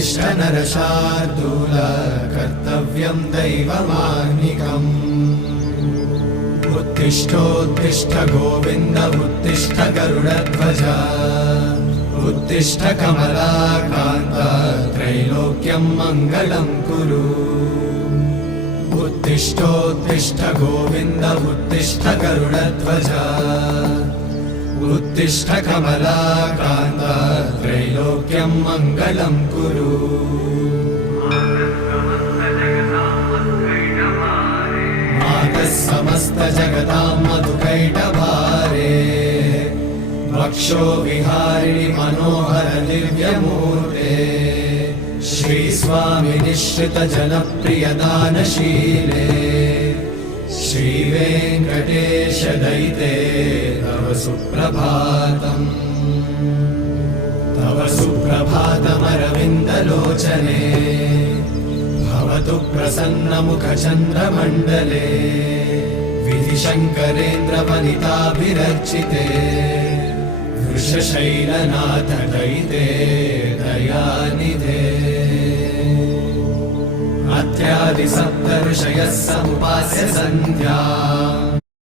उत्तिष्ठ नरशार्दूल कर्तव्यं दैवमाह्निकम् उत्तिष्ठोत्तिष्ठ गोविन्द उत्तिष्ठ गरुडध्वज उत्तिष्ठ कमलाकान्त त्रैलोक्यं मङ्गलं कुरु उत्तिष्ठोत्तिष्ठ गोविन्द उत्तिष्ठ गरुडध्वज उत्तिष्ठ कमलाकान्त त्रैलोक्यं मङ्गलं कुरु मातः समस्त जगतां मधुकैटभारे वक्षो विहारिणि मनोहर दिव्यमूर्ते श्रीस्वामि निश्रित जनप्रिय दानशीले श्रीवेङ्कटेश दयिते तव सुप्रभातम् तव सुप्रभातमरविन्दलोचने भवतु प्रसन्नमुखचन्द्रमण्डले विधिशङ्करेन्द्रवनिताभिरर्चिते वृषशैलनाथ दयिते दयानिधे अत्यादि सप्त ऋषयः समुपास्य सन्ध्या